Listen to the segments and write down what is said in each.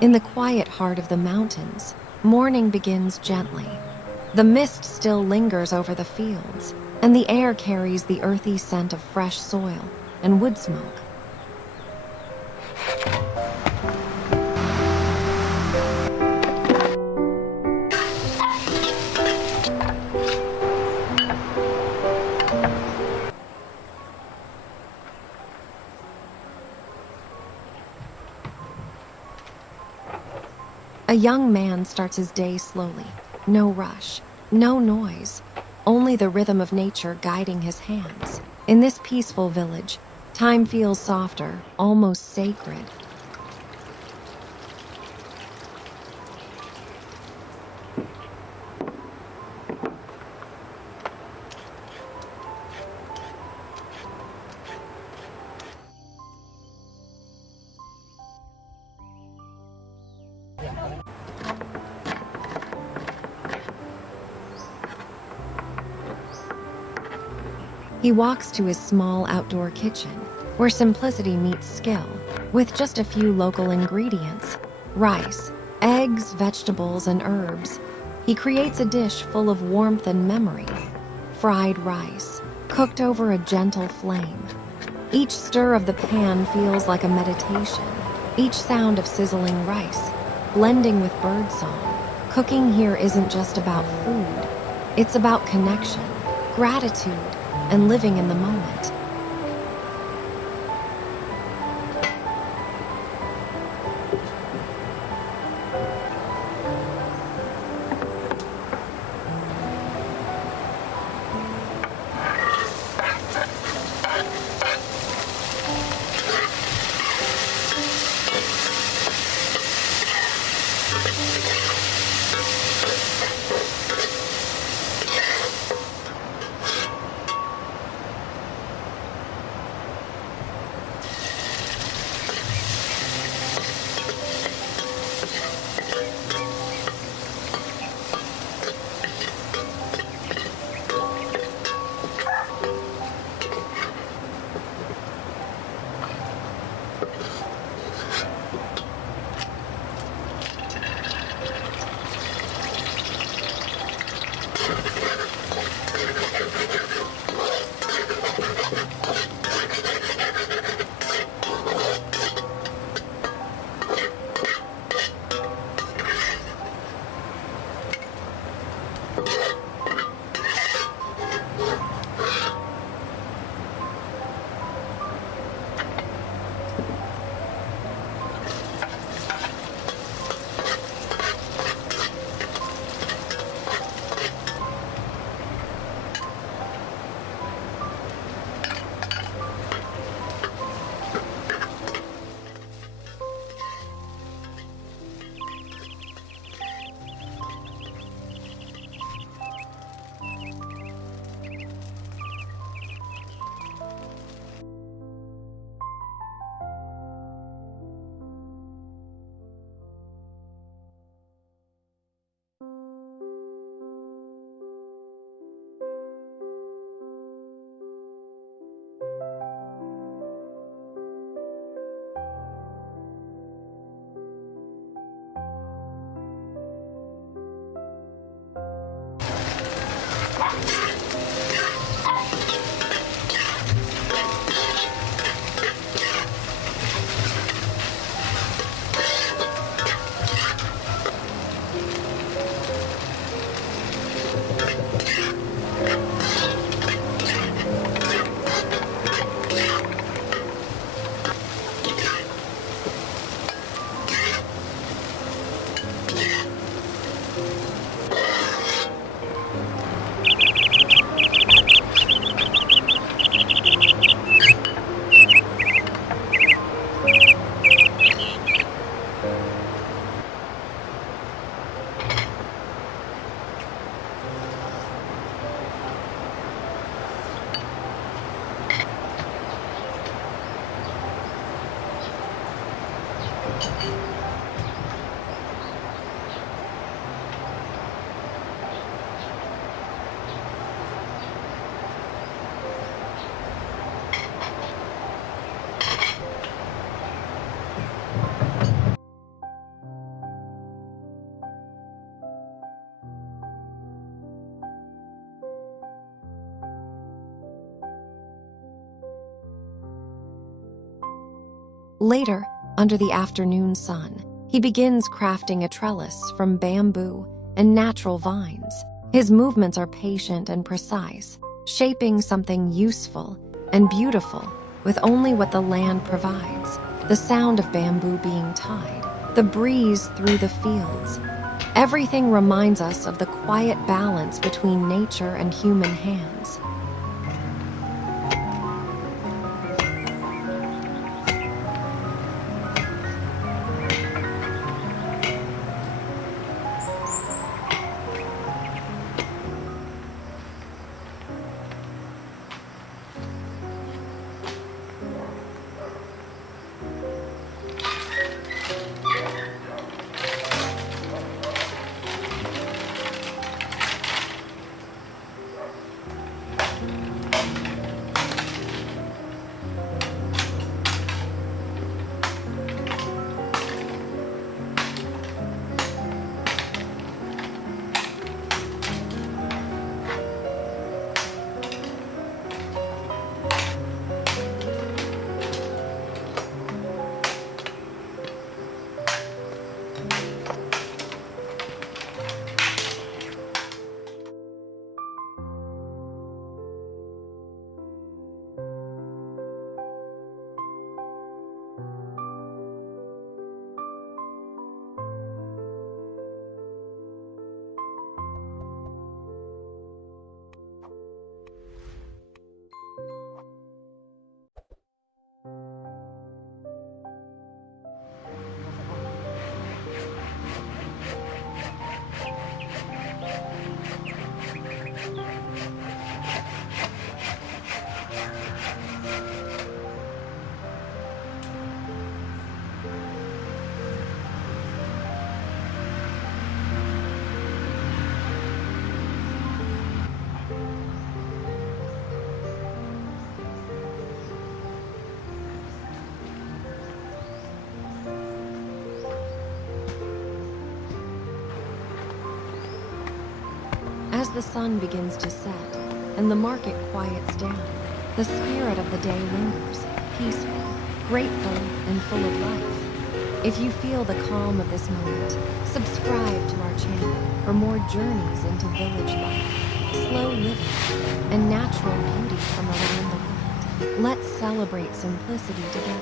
In the quiet heart of the mountains, morning begins gently. The mist still lingers over the fields, and the air carries the earthy scent of fresh soil and wood smoke. A young man starts his day slowly. No rush, no noise, only the rhythm of nature guiding his hands. In this peaceful village, time feels softer, almost sacred. He walks to his small outdoor kitchen, where simplicity meets skill, with just a few local ingredients: rice, eggs, vegetables, and herbs. He creates a dish full of warmth and memory. Fried rice, cooked over a gentle flame. Each stir of the pan feels like a meditation, each sound of sizzling rice, blending with birdsong. Cooking here isn't just about food, it's about connection, gratitude, and living in the moment. Later, under the afternoon sun, he begins crafting a trellis from bamboo and natural vines. His movements are patient and precise, shaping something useful and beautiful with only what the land provides. The sound of bamboo being tied, the breeze through the fields. Everything reminds us of the quiet balance between nature and human hands. As the sun begins to set and the market quiets down, the spirit of the day lingers, peaceful, grateful, and full of life. If you feel the calm of this moment, subscribe to our channel for more journeys into village life, slow living, and natural beauty from around the world. Let's celebrate simplicity together.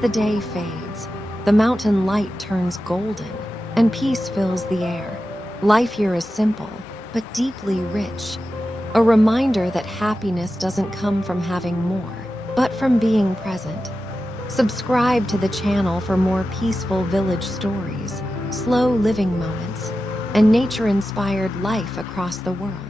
the day fades, the mountain light turns golden, and peace fills the air. Life here is simple, but deeply rich. A reminder that happiness doesn't come from having more, but from being present. Subscribe to the channel for more peaceful village stories, slow living moments, and nature-inspired life across the world.